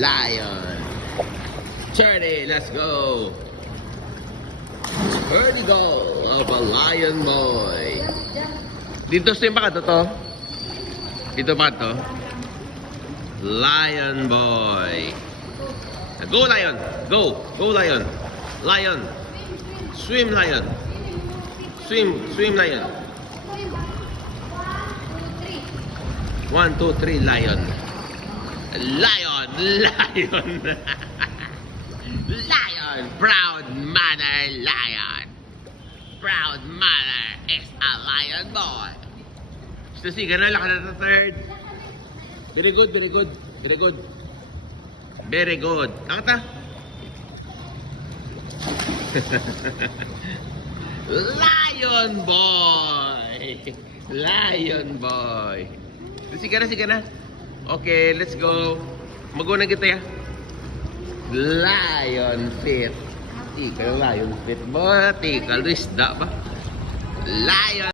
Lion. 30, let's go. 30 goal of a lion boy. Dito stream pa ka to? Dito pa to? Lion boy. Go lion. Go. Go lion. Lion. Swim lion. Swim. Swim lion. 1, 2, 3 lion. Lion. Lion. Lion. Proud mother lion. Proud mother is a lion boy. Stasi, ganun lang ka na third. Very good, very good. Very good. Very good. Kakata. Lion boy. Lion boy. Sige na. Okay, let's go. Mag-una kita ya. Lion fit. Tikal lion fit ba? Tikal isda ba? Lion.